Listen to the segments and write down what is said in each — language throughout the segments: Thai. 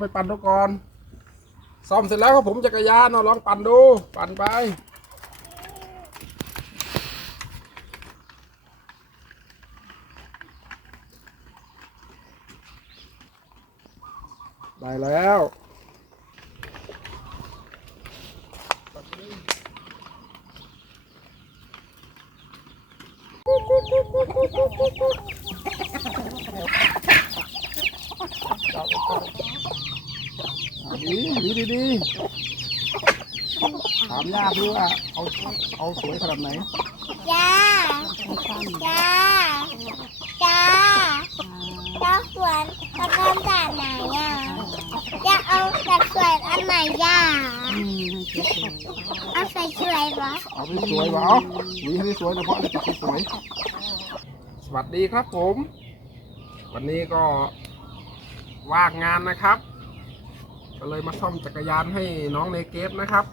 ไปปั่นดูก่อนซ่อมเสร็จแล้วครับผมจักรยานเอาลองปั่นดู ปั่นไป ได้แล้ว ดีดีดีดีถามย่าดูว่าเอาเอาสวยขนาดไหน จ้า จ้า จ้าจ้าสวนจะทำแบบไหนอะจะเอาแบบสวยอันไหนย่าเอาสวยสวยๆปะเอาไปสวยเปล่าหวีให้สวยนะเพราะจะติดสวย สวัสดีครับผม วันนี้ก็ว่างงานนะครับ ก็เลยมาซ่อมจักรยานให้น้องเนเกฟนะครับ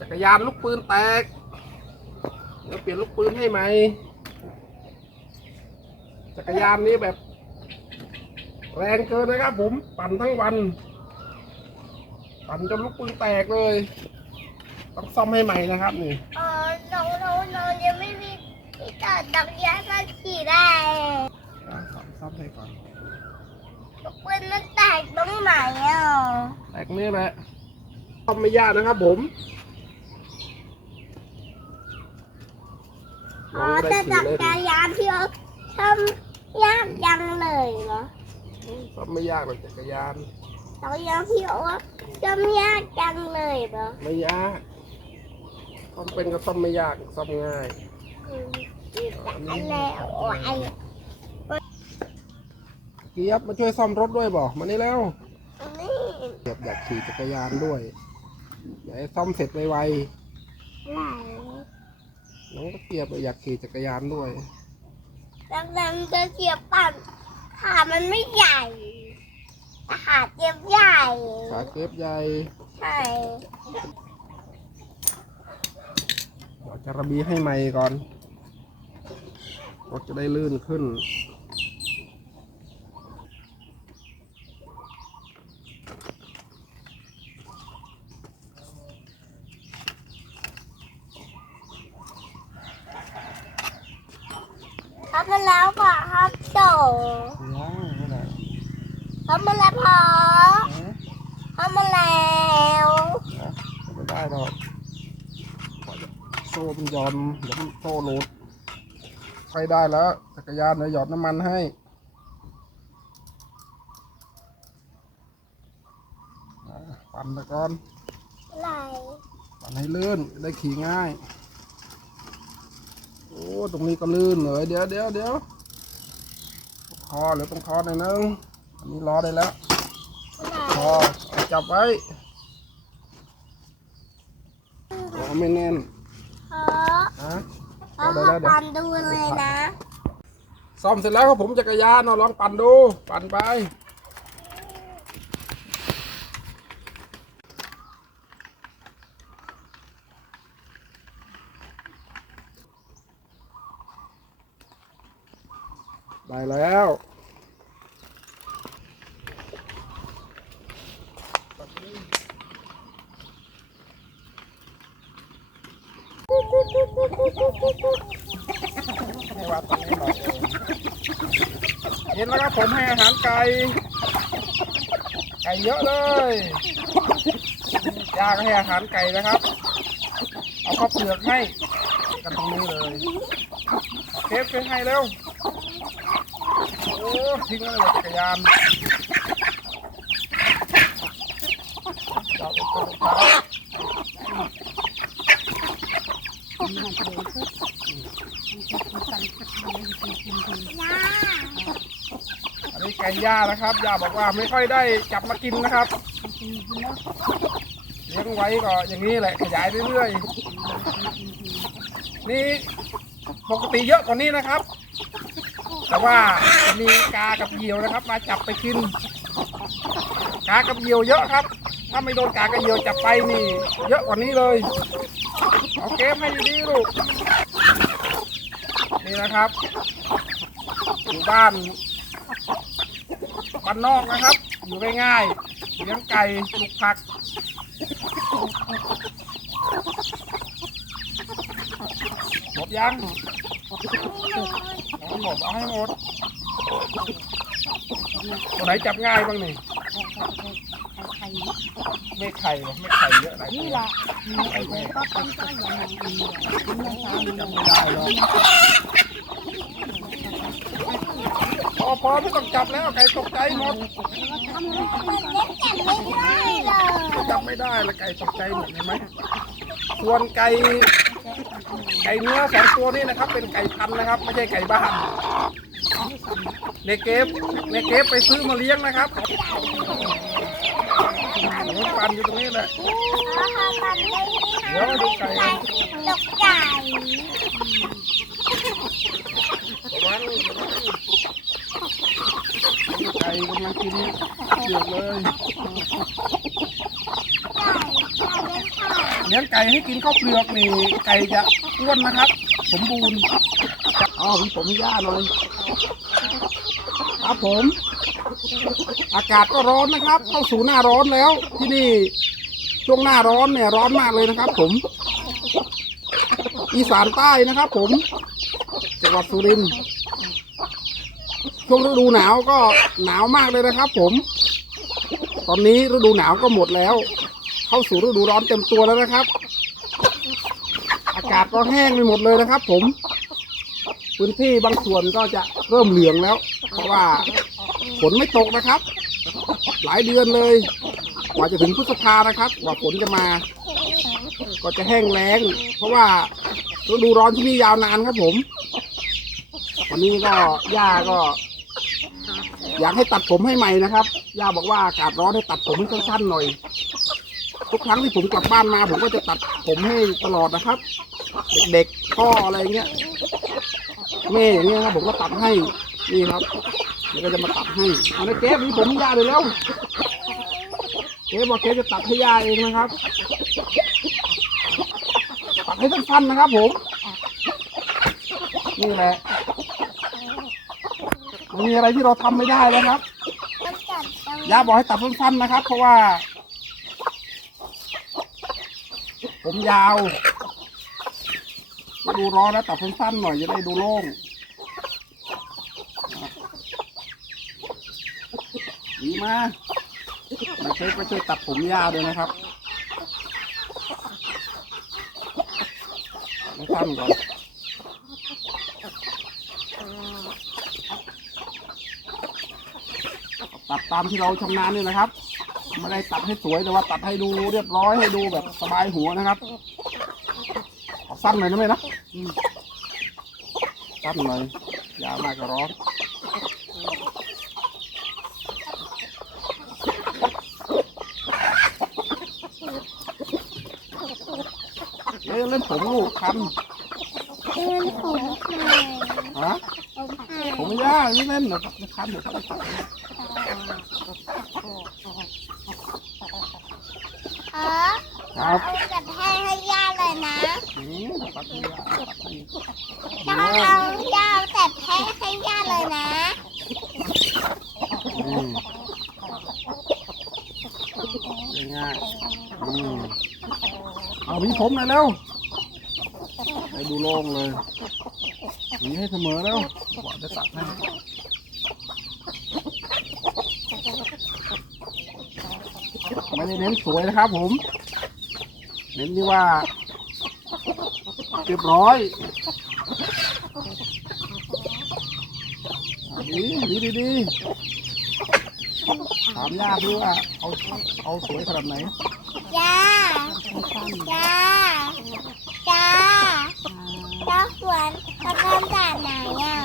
จักรยานลูกปืนแตกเดี๋ยวเปลี่ยนลูกปืนให้ไหม จักรยานนี้แบบ แรงเกินนะครับ ผมปั่นทั้งวัน ปั่นจนลูกปืนแตกเลย ต้องซ่อมให้ใหม่นะครับนี่เออน้องน้องน้องยังไม่มีที่จอดจักรยานมาขี่ได้อะซ่อมซ่อมให้ก่อน ทุกคนมันแตกตรงไหนอะแตกนี่แหละซ่อมไม่ยากนะครับผมอ๋อน้องแต่ได้จัขี่กเล่นรยานที่เขาทำยากยังเลยเหรอซ่อมไม่ยากหรอกจักรยานจักรยานที่เขาทำยากจังเลยเหรอไม่ยากซ่อมเป็นก็ซ่อมไม่ยากซ่อมง่ายอืมอันแล้วโอ้ยเกียบมาช่วยซ่อมรถด้วยบ่มานี่แล้วนี่เกียบอยากขี่จักรยานด้วยอยากให้ซ่อมเสร็จไวไหนๆน้องก็เกียบอยากขี่จักรยานด้วยดังนั้นจะเสียบปั่นขามันไม่ใหญ่แต่ขาเจ็บใหญ่ขาเก็บใหญ่ใช่เดี๋ยวจะระบีให้ใหม่ก่อนรถจะได้ลื่นขึ้น ทำมาแล้วค่ะครับโจยังไม่ได้ทำมาแล้วพอนะทำมาแล้วนะไม่ได้หรอกโซ่มันหยอนเดี๋ยวมันโซ่หลุดไฟได้แล้วจักรยานเดี๋ยวหยอดน้ำมันให้อะปั่นไปก่อนอะไรปั่นให้ลื่นจะได้ขี่ง่ายโอ้ ตรงนี้ก็ลื่นเลยเดี๋ยวเดี๋ยวเดี๋ยวคอเหรือตรงคอหน่อยนึงอันนี้ล้อได้แล้วอะไรคอเอาจับไว้ล้อไม่แน่นเพราะฮะเอาได้มาแล้วเดี๋ยวปั่นดูเลยนะซ่อมเสร็จแล้วครับผมจักรยานเอาลองปั่นดู ปั่นไป ได้แล้วให้วัดตรงนี้หน่อยเห็นแล้วครับผมให้อาหารไก่ ไก่เยอะเลยยาก็ให้อาหารไก่นะครับ เอาข้าวเปลือกให้กันตรงนี้เลยเทปไปให้เร็ว อ้ทิ้งแล้วเลยจักรยานจับไปต้นท้าย่าอันนี้ไก่ย่านะครับย่าบอกว่าไม่ค่อยได้จับมากินนะครับเลี้ยงไว้ก็อย่างนี้แหละขยายเรื่อยๆนี่ปกติเยอะกว่านี้นะครับ แต่ว่าจะมีกากับเหยี่ยวนะครับ มาจับไปกิน กากับเหยี่ยวเยอะครับ ถ้าไม่โดนกากับเหยี่ยวจับไปนี่ เยอะกว่านี้เลยเอาเกมให้ดีๆลูกนี่นะครับอยู่บ้านบ้านนอกนะครับ อยู่ง่ายๆเลี้ยงไก่ปลูกผักหมดยัง เอาให้หมดเอาให้หมดตัวไหนจับง่ายบ้างนี่ไข่ไม่ไข่หรอไม่ไข่เยอะหลายนี่ตัวแหละไข่ไม่ก็ต้องต้นอย่างนี้กินไม่ทานจำไม่ได้หรอกพอพอไม่ต้องจับแล้วไก่ตกใจหมดจับไม่ได้เลยจับไม่ได้แล้วไก่ตกใจหมดเห็นไหมส่วนไก่ ไก่เนื้อสองตัวนี้นะครับ เป็นไก่พันธุ์นะครับ ไม่ใช่ไก่บ้านในเกฟในเกฟไปซื้อมาเลี้ยงนะครับหนูปันอยู่ตรงนี้แหละอ๋อทำมันได้ที่เดี๋ยวดูไก่ไก่ตกใจระวังไก่กำลังกินเปลือกเลยไก่ไก่เล่นไข่เลี้ยงไก่ให้กินข้าวเปลือกนี่ไก่จะ อ้วนนะครับ สมบูรณ์อ๋อผมให้ย่าหน่อยครับผม อากาศก็ร้อนนะครับ เข้าสู่หน้าร้อนแล้ว ที่นี่ช่วงหน้าร้อนเนี่ยร้อนมากเลยนะครับ ผม อีสานใต้นะครับ ผมจังหวัดสุรินทร์ช่วงฤดูหนาวก็หนาวมากเลยนะครับ ผม ตอนนี้ฤดูหนาวก็หมดแล้ว เข้าสู่ฤดูร้อนเต็มตัวแล้วนะครับากาศก็แห้งไปหมดเลยนะครับ ผมพื้นที่บางส่วนก็จะเริ่มเหลืองแล้ว เพราะว่าฝนไม่ตกนะครับ หลายเดือนเลย กว่าจะถึงพฤษภานะครับ กว่าฝนจะมา ก็จะแห้งแล้ง เพราะว่าฤดูร้อนที่นี่ยาวนานครับผมวันนี้ก็ย่าก็ อยากให้ตัดผมให้ใหม่นะครับย่าบอกว่าอากาศร้อนให้ตัดผมให้สั้นๆหน่อยทุกครั้งที่ผมกลับบ้านมา ผมก็จะตัดผมให้ตลอดนะครับ เด็กๆพ่ออะไรเงี้ยแม่อย่างเงี้ยครับผมก็ตัดให้นี่ครับเดี๋ยวก็จะมาตัดให้เอาในเก๊มีผมย่าเลยแล้วเก๊บอกเก๊จะตัดให้ย่าเองนะครับตัดให้สั้นๆนะครับ ผม นี่แหละม่มีอะไรที่เราทำไม่ได้นะครับต้องจับย่าบอกให้ตัดสั้นๆนะครับ เพราะว่า ผมยาว ดูร้อนแล้วตัดสั้นๆหน่อยจะได้ดูโล่งดีมามาช่วยไปช่วยตัดผมย่าด้วยนะครับสั้นก่อนตัดตามที่เราชำนาญนี่นะครับ ไม่ได้ตัดให้สวยแต่ว่าตัดให้ดูเรียบร้อยให้ดูแบบสบายหัวนะครับสั้นหน่อยนะแม่นะ อืมสั้นหน่อยยาวมากก็ร้อนเล่นเล่นผมลูกคันเล่นผมไข่ฮะผมไข่ผมไม่ยากเล่นเล่นเดี๋ยวคันเดี๋ยวเขาไปตัดอ๋อครับ เอาจัดให้ให้ย่าเลยนะ อืมตัดให้ยาตัดให้ ต้อง เอาย่าจัดให้ให้ย่าเลยนะอืมง่ายๆอืมเอาหวีผมหน่อยเร็วให้ดูโล่งเลยหวีให้เสมอแล้วกว่าจะตัดให้ไม่ได้เน้นสวยนะครับผม เน้นที่ว่าเรียบร้อยอะ ดีดีดีดีถามญาติดูว่าเอาเอาสวยขนาดไหนย่าย่าย่าย่าสวนจะทำจากไหนอะ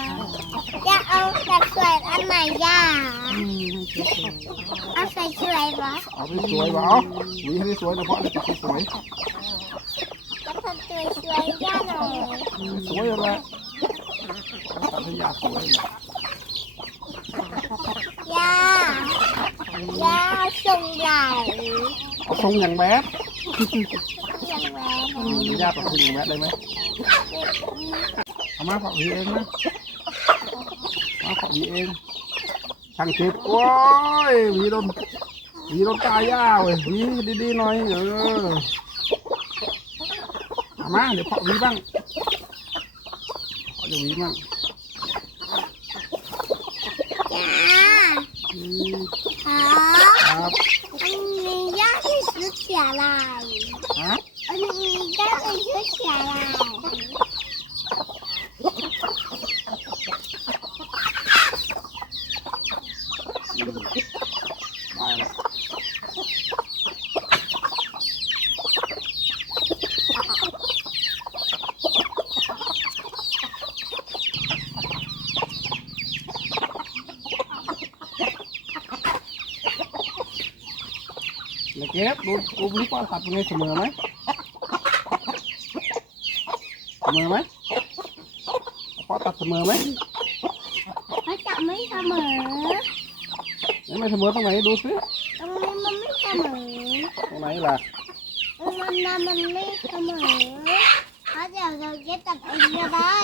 จะเอาแบบสวยอันไหนย่าเอาใส่สวยปะเอาไปสวยๆวะเอาหวีให้สวยๆนะเพราะอะไรจะสวยแล้วทำสวยสวยย่าหน่อยๆสวยอะไรตัดให้ยาสวยย่า ย่าส่งใหญ่เอาทรงอย่างแบดอย่างแหวนอืมญาติตัดทรงอย่างแบดได้ไหมเอามาฝักหวีเองนะมาฝักหวีเองช่างเก็บโอ้ยหวีโดนหวีโดนตายย่าเว้ยหวีดีๆหน่อยเออเอามาเดี๋ยวพ่อหวีบ้างพ่อจะหวีบ้าง จ้า อืม ครับ อันนี้ย่าที่ชุดเสียลาย ฮะ อันนี้ย่าที่ชุดเสียลาย อืมได้แล้ว แล้วเก็บดูดูนี่ป้าตัดเป็นไงเสมอไหมเสมอไหมป้าตัดเสมอไหมเขาจะไม่เสมอยังไม่เสมอตรงไหนดูสิตรงนี้มันไม่เสมอตรงไหนล่ะตรงนั้นน่ะมันไม่เสมอเพราะเดี๋ยวเราจะตัดเองก็ได้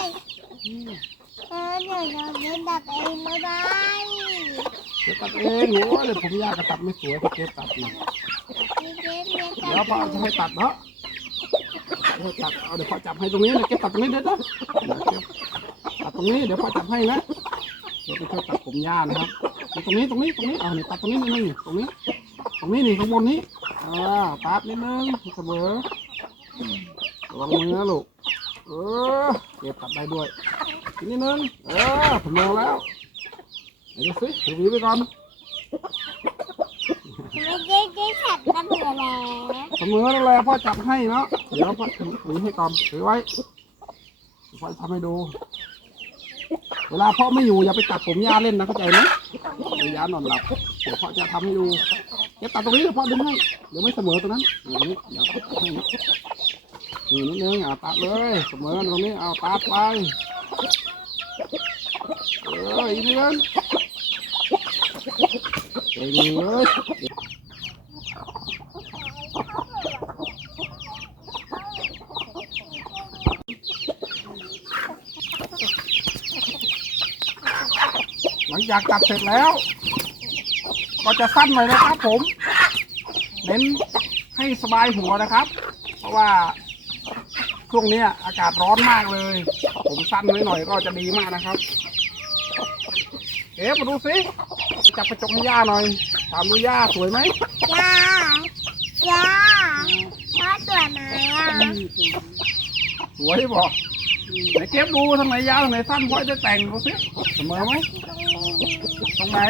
เออเดี๋ยวเราจะตัดเองก็ได้เก็บตัดเองโอ้ยเลยผมยากกระตัดไม่สวยพี่เก็บตัดอีกนี่ เดี๋ยวพ่อจะให้ตัดเนาะให้ตัดเอาเดี๋ยวพ่อจับให้ตรงนี้นะเก็บตัดตรงนี้เด็ดนะตัดตรงนี้เดี๋ยวพ่อจับให้นะเดี๋ยวไปช่วยตัดผมย่านะครับตรงนี้ตรงนี้ตรงนี้เอานี่ตัดตรงนี้นิดนึงตรงนี้ ตรงนี้นี่ข้างบนนี้อ่าตัดนิดนึงเสมอระวังมือนะลูกเออเก็บตัดได้ด้วยอีนิดนึงเออผมลงแล้วเดี๋ยวดูสิถือไปก่อน ไม่เจ๊เจ๊ตัดเสมอแล้วเสมอแล้วแหละพ่อจับให้เนาะเดี๋ยวพ่อถือให้ก่อนถือไว้พ่อจะทำให้ดู เวลาพ่อไม่อยู่อย่าไปตัดผมย่าเล่นนะเข้าใจไหมเดี๋ยวยานอนหลับเดี๋ยวพ่อจะทำให้ดูเก็บตัดตรงนี้เดี๋ยวพ่อดึงให้เดี๋ยวไม่เสมอตรงนั้นอย่างนี้เดี๋ยวพ่อตัดให้นะนี่นิดนึงอะตัดเลยเสมอตรงนี้เอาตัดไปเอออีกนิดนึงเก่งเลย ลังจากตัดเสร็จแล้ว ก็จะสั้นหน่อยนะครับผม เน้นให้สบายหัวนะครับ เพราะว่าช่วงเนี้ยอากาศร้อนมากเลย ผมสั้นไว้หน่อยก็จะดีมากนะครับเอ๊ะมาดูสิจับกระจกให้ย่าหน่อย ถามดูย่าสวยไหมจ้าจ้าพ่อสวยไหมอะสวยบอกไหนเก็บดูทางไหนยาวทางไหนสั้นพ่อจะแต่งดูสิเสมอไหมต รงไหน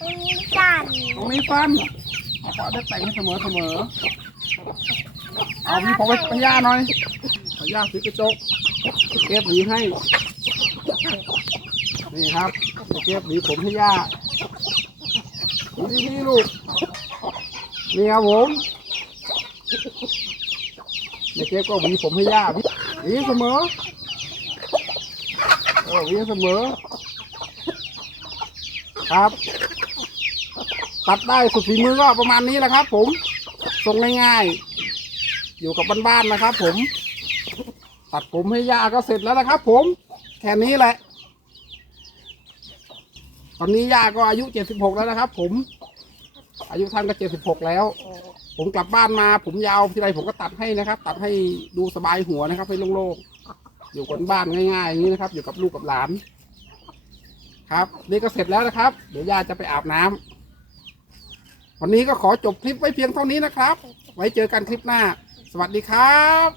ตรงนี้สั่นตรงนี้สั้นพ่อจะแต่งให้เสมอเสมอเอาพี่ผมไปให้ย่าหน่อยขอย่าซื้อกระจกเก็บหวีให้ นี่ครับเก็บหวีผมให้ย่าดูดีๆลูก นี่ครับผมเด็กเก็บก็หวีผมให้ย่าหวีหวีเสมอเออหวีเสมอ ครับ ตัดได้สุดฝีมือก็ประมาณนี้แหละครับ ผมทรงง่ายๆ อยู่กับบ้านๆนะครับ ผม ตัดผมให้ยาก็เสร็จแล้วนะครับ ผมแค่นี้แหละ ตอนนี้ย่าก็อายุเจ็ดสิบหกแล้วนะครับ ผม อายุท่านก็เจ็ดสิบหกแล้ว ผมกลับบ้านมา ผมยาวทีไรผมก็ตัดให้นะครับ ตัดให้ดูสบายหัวนะครับ ให้โล่งๆอยู่กับบ้านง่ายๆอย่างนี้นะครับ อยู่กับลูกกับหลาน ครับ นี่ก็เสร็จแล้วนะครับ เดี๋ยวย่าจะไปอาบน้ำ วันนี้ก็ขอจบคลิปไว้เพียงเท่านี้นะครับ ไว้เจอกันคลิปหน้า สวัสดีครับ